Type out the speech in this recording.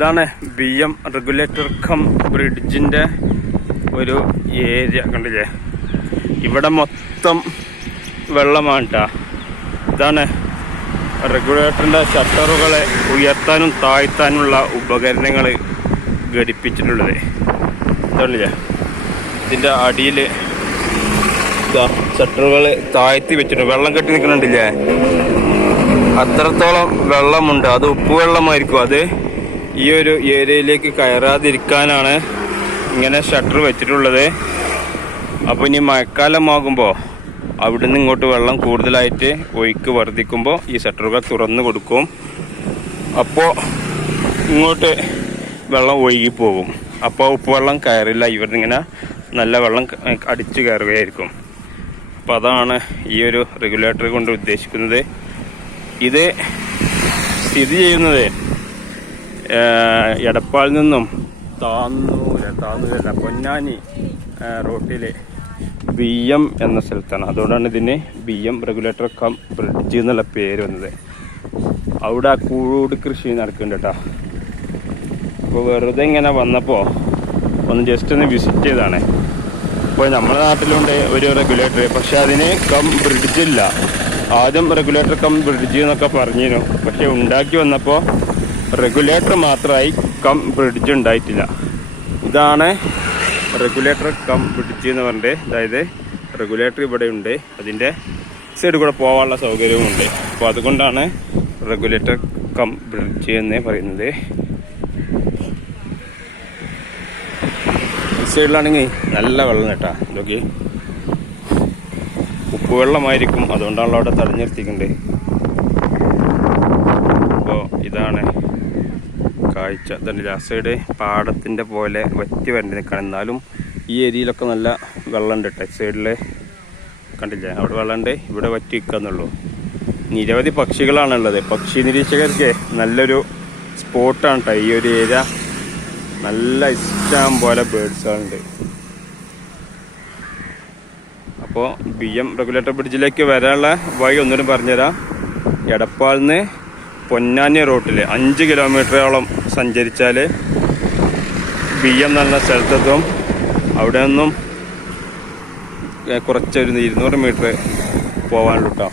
ഇതാണ് BM regulator cum ബ്രിഡ്ജിൻ്റെ ഒരു area. കണ്ടില്ലേ, ഇവിടെ മൊത്തം വെള്ളമാണ് കേട്ടോ. ഇതാണ് റെഗുലേറ്ററിൻ്റെ ഷട്ടറുകളെ ഉയർത്താനും താഴ്ത്താനുമുള്ള ഉപകരണങ്ങൾ ഘടിപ്പിച്ചിട്ടുള്ളത്. ഇതാണില്ലേ, ഇതിൻ്റെ അടിയിൽ ഷട്ടറുകൾ താഴ്ത്തി വെച്ചിട്ടുണ്ട്. വെള്ളം കെട്ടി നിൽക്കുന്നുണ്ടില്ലേ, അത്രത്തോളം വെള്ളമുണ്ട്. അത് ഉപ്പുവെള്ളമായിരിക്കും. അത് ഈ ഒരു ഏരിയയിലേക്ക് കയറാതിരിക്കാനാണ് ഇങ്ങനെ ഷട്ടർ വെച്ചിട്ടുള്ളത്. അപ്പോൾ ഇനി മഴക്കാലമാകുമ്പോൾ അവിടെ നിന്ന് ഇങ്ങോട്ട് വെള്ളം കൂടുതലായിട്ട് ഒഴുക്ക് വർദ്ധിക്കുമ്പോൾ ഈ ഷട്ടറുകൾ തുറന്നു കൊടുക്കും. അപ്പോൾ ഇങ്ങോട്ട് വെള്ളം ഒഴുകിപ്പോകും. അപ്പോൾ ഉപ്പുവെള്ളം കയറില്ല, ഇവരിങ്ങനെ നല്ല വെള്ളം അടിച്ചു കയറുകയായിരിക്കും. അപ്പോൾ അതാണ് ഈ ഒരു റെഗുലേറ്റർ കൊണ്ട് ഉദ്ദേശിക്കുന്നത്. ഇത് സ്ഥിതി ചെയ്യുന്നത് എടപ്പാളിൽ നിന്നും താന്നൂരല്ല പൊന്നാനി റോട്ടിൽ BM എന്ന സ്ഥലത്താണ്. അതുകൊണ്ടാണ് ഇതിന് BM റെഗുലേറ്റർ കം ബ്രിഡ്ജ് എന്നുള്ള പേര് വന്നത്. അവിടെ കൂട് കൃഷി നടക്കുന്നുണ്ട് കേട്ടോ. അപ്പോൾ വെറുതെ ഇങ്ങനെ വന്നപ്പോൾ ഒന്ന് ജസ്റ്റ് ഒന്ന് വിസിറ്റ് ചെയ്താണ്. ഇപ്പോൾ നമ്മുടെ നാട്ടിലുണ്ട് ഒരു റെഗുലേറ്റർ, പക്ഷെ അതിന് കം ബ്രിഡ്ജ് ഇല്ല. ആദ്യം റെഗുലേറ്റർ കം ബ്രിഡ്ജ് എന്നൊക്കെ പറഞ്ഞിരുന്നു, പക്ഷെ ഉണ്ടാക്കി വന്നപ്പോൾ റെഗുലേറ്റർ മാത്രമായി, കം ബ്രിഡ്ജ് ഉണ്ടായിട്ടില്ല. ഇതാണ് റെഗുലേറ്റർ കം ബ്രിഡ്ജ് എന്ന് പറഞ്ഞിട്ട്. അതായത് റെഗുലേറ്റർ ഇവിടെ ഉണ്ട്, അതിൻ്റെ സൈഡിൽ കൂടെ പോകാനുള്ള സൗകര്യവുമുണ്ട്. അപ്പോൾ അതുകൊണ്ടാണ് റെഗുലേറ്റർ കം ബ്രിഡ്ജ് എന്ന് പറയുന്നത്. ഈ സൈഡിലാണെങ്കിൽ നല്ല വെള്ളം കേട്ടാ. ഇതൊക്കെ ഉപ്പുവെള്ളമായിരിക്കും, അതുകൊണ്ടാണല്ലോ അവിടെ തടഞ്ഞു നിർത്തിയിട്ടുണ്ട്. അപ്പോൾ ഇതാണ് കാഴ്ച. ഇതുണ്ട് ആ സൈഡ് പാടത്തിൻ്റെ പോലെ വറ്റി വരേണ്ടി നിൽക്കണം. എന്നാലും ഈ ഏരിയയിലൊക്കെ നല്ല വെള്ളമുണ്ട് കേട്ടോ. സൈഡിൽ കണ്ടില്ലേ, അവിടെ വെള്ളമുണ്ട്, ഇവിടെ വറ്റി നിൽക്കാന്നുള്ളൂ. നിരവധി പക്ഷികളാണുള്ളത്. പക്ഷി നിരീക്ഷകർക്ക് നല്ലൊരു സ്പോട്ടാണ് കേട്ടോ ഈ ഒരു ഏരിയ. നല്ല ഇഷ്ടം പോലെ ബേഡ്സുകളുണ്ട്. അപ്പോൾ BM റെഗുലേറ്റർ ബ്രിഡ്ജിലേക്ക് വരാനുള്ള വഴി ഒന്നുകൂടി പറഞ്ഞുതരാം. എടപ്പാളിൽ നിന്ന് പൊന്നാനി റോട്ടിൽ 5 കിലോമീറ്ററോളം സഞ്ചരിച്ചാൽ BM എന്ന സ്ഥലത്തെത്തും. അവിടെ നിന്നും കുറച്ചൊരു 200 മീറ്റർ പോകാനുള്ളൂ കേട്ടോ.